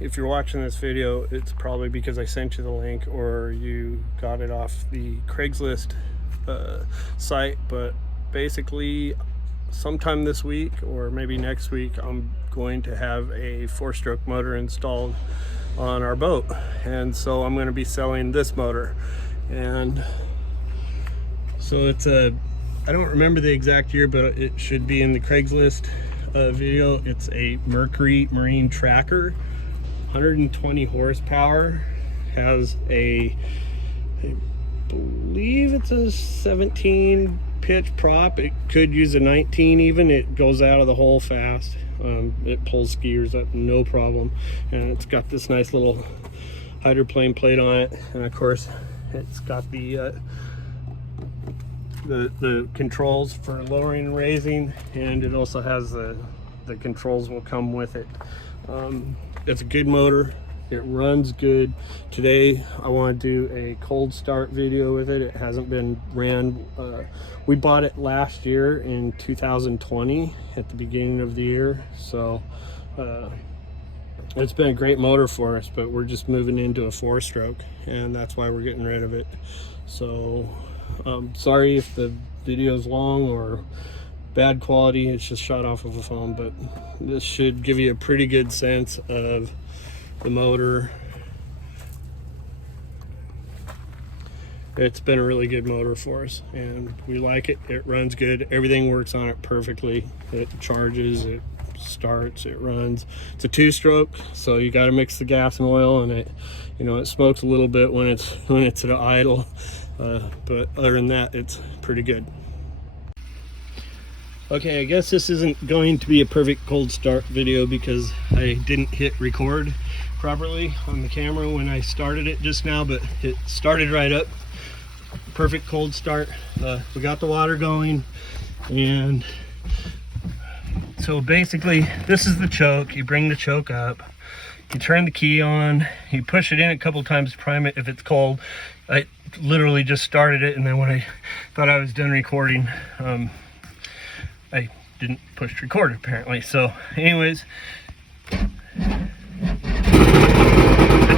if you're watching this video, it's probably because I sent you the link or you got it off the Craigslist site. But basically, sometime this week or maybe next week, I'm going to have a 4-stroke motor installed on our boat, and so I'm going to be selling this motor. And so it's a, I don't remember the exact year, but it should be in the Craigslist video. It's a Mercury marine tracker, 120 horsepower, has I believe it's a 17 pitch prop. It could use a 19 even. It goes out of the hole fast. It pulls skiers up no problem, and it's got this nice little hydroplane plate on it, and of course it's got the controls for lowering and raising, and it also has the controls will come with it. It's a good motor. It runs good. Today I want to do a cold start video with it. It hasn't been ran. We bought it last year in 2020 at the beginning of the year, so it's been a great motor for us, but we're just moving into a 4-stroke, and that's why we're getting rid of it. So sorry if the video is long or bad quality. It's just shot off of a phone, but this should give you a pretty good sense of the motor. It's been a really good motor for us, and we like it. It runs good. Everything works on it perfectly. It charges, it starts, it runs. It's a 2-stroke, so you got to mix the gas and oil, and it, you know, it smokes a little bit when it's at idle, but other than that, it's pretty good. Okay, I guess this isn't going to be a perfect cold start video because I didn't hit record properly on the camera when I started it just now, but it started right up. Perfect cold start. We got the water going, and so basically this is the choke. You bring the choke up, you turn the key on, you push it in a couple times to prime it if it's cold. I literally just started it, and then when I thought I was done recording, I didn't push record apparently. So anyways, it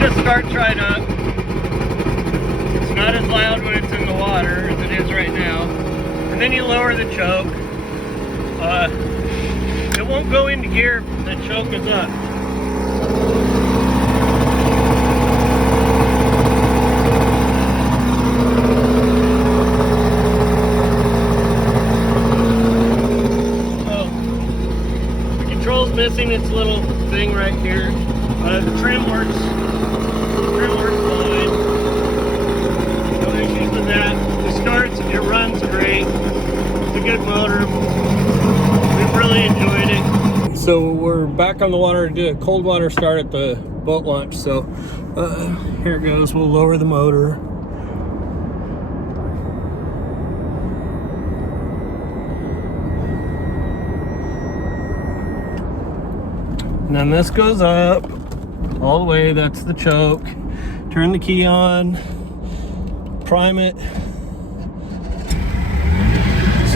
just starts right up. It's not as loud when it's in the water as it is right now. And then you lower the choke. It won't go into gear if the choke is up. Missing its little thing right here. The trim works fine. No issues with that. It starts, it runs great. It's a good motor. We've really enjoyed it. So we're back on the water to do a cold water start at the boat launch. So here it goes. We'll lower the motor. And then this goes up all the way. That's the choke. Turn the key on, prime it,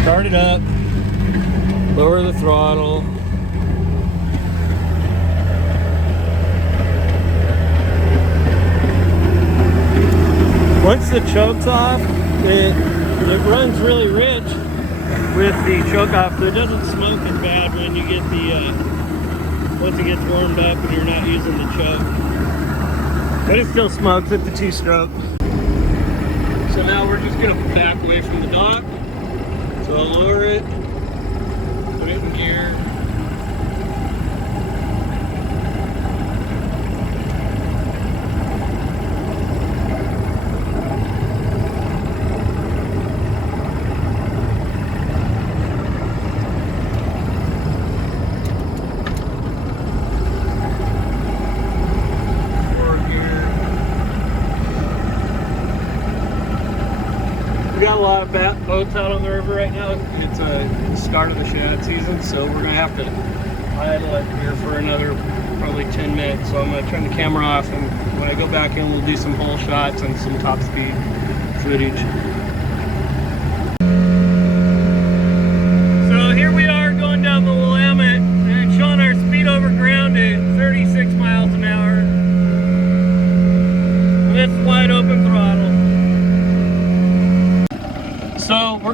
start it up, lower the throttle. Once the choke's off, it runs really rich with the choke off, so it doesn't smoke as bad when you get the once it gets warmed up and you're not using the choke. But it still smokes at the 2-stroke. So now we're just gonna back away from the dock. So I'll lower it, put it in gear. Got a lot of boats out on the river right now. It's the start of the shad season, so we're gonna have to idle it here for another probably 10 minutes. So I'm gonna turn the camera off, and when I go back in, we'll do some whole shots and some top speed footage. So here we are going down the Willamette, and it's showing our speed over ground at 36 miles an hour.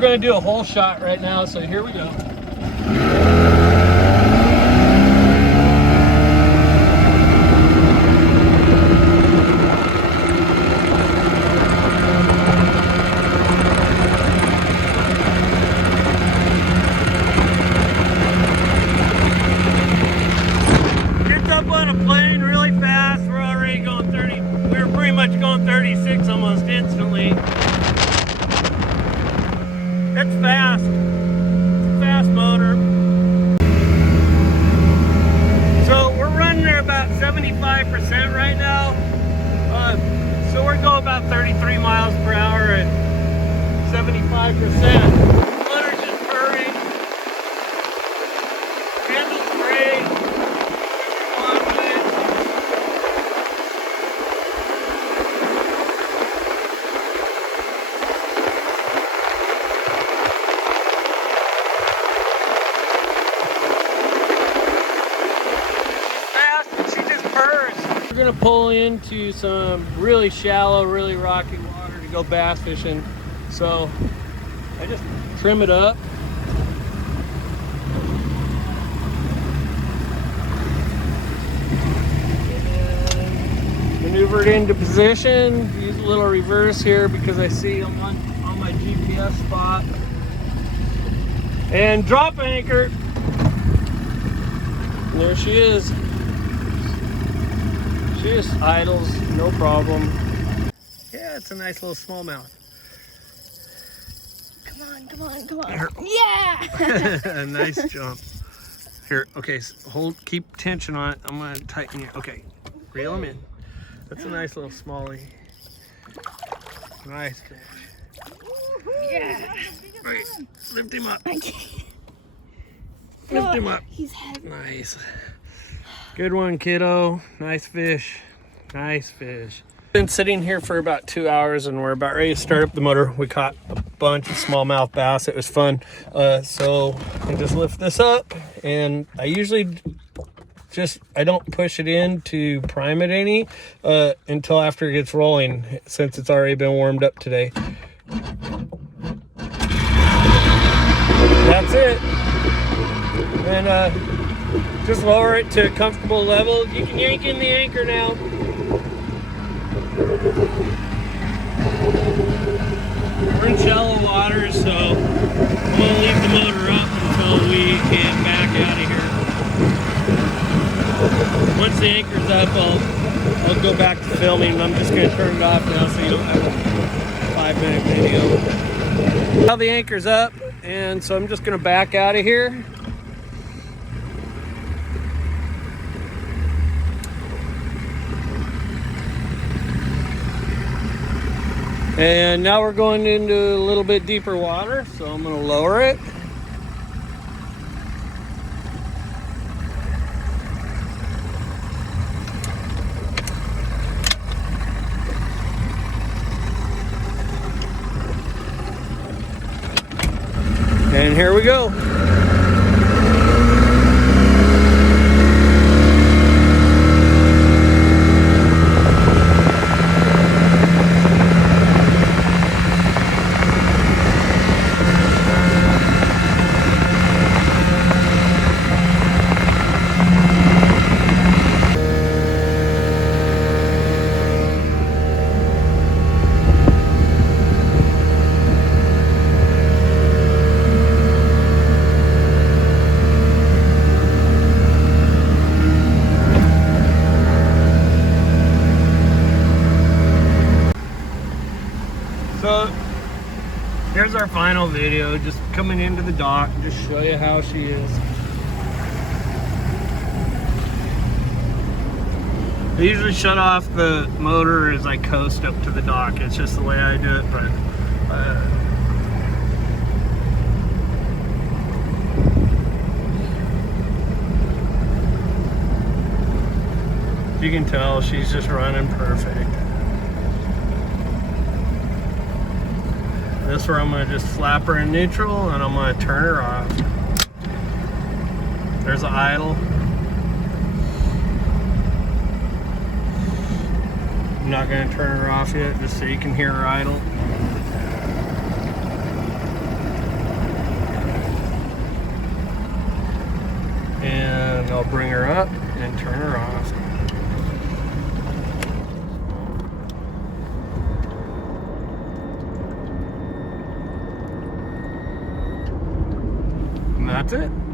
we're gonna do a whole shot right now, so here we go. Gets up on a plane really fast. We're already going 30. We were pretty much going 36 almost instantly. It's fast. It's a fast motor. So we're running at about 75% right now. So we're going about 33 miles per hour at 75%. Motor's just purring. Handles great. We're gonna pull into some really shallow, really rocky water to go bass fishing. So I just trim it up. And maneuver it into position. Use a little reverse here because I see I'm on my GPS spot. And drop anchor. And there she is. She just idles, no problem. Yeah, it's a nice little smallmouth. Come on, come on, come on. Yeah! Nice jump. Here, okay, hold, keep tension on it. I'm gonna tighten it. Okay, reel him in. That's a nice little smallie. Nice fish. Yeah! Right, lift him up. I can't. Lift him up. He's heavy. Nice. Good one, kiddo. Nice fish. Nice fish. Been sitting here for about 2 hours and we're about ready to start up the motor. We caught a bunch of smallmouth bass. It was fun. So I just lift this up, and I usually I don't push it in to prime it any until after it gets rolling, since it's already been warmed up today. That's it. And just lower it to a comfortable level. You can yank in the anchor now. We're in shallow water, so we'll leave the motor up until we get back out of here. Once the anchor's up, I'll go back to filming. I'm just gonna turn it off now so you don't have a 5-minute video. Now the anchor's up, and so I'm just gonna back out of here. And now we're going into a little bit deeper water, so I'm going to lower it. And here we go. So here's our final video, just coming into the dock, just show you how she is. I usually shut off the motor as I coast up to the dock. It's just the way I do it, but you can tell she's just running perfect. This where I'm gonna just flap her in neutral and I'm gonna turn her off. There's an idle. I'm not gonna turn her off yet, just so you can hear her idle. bring her up and turn her off. And that's it.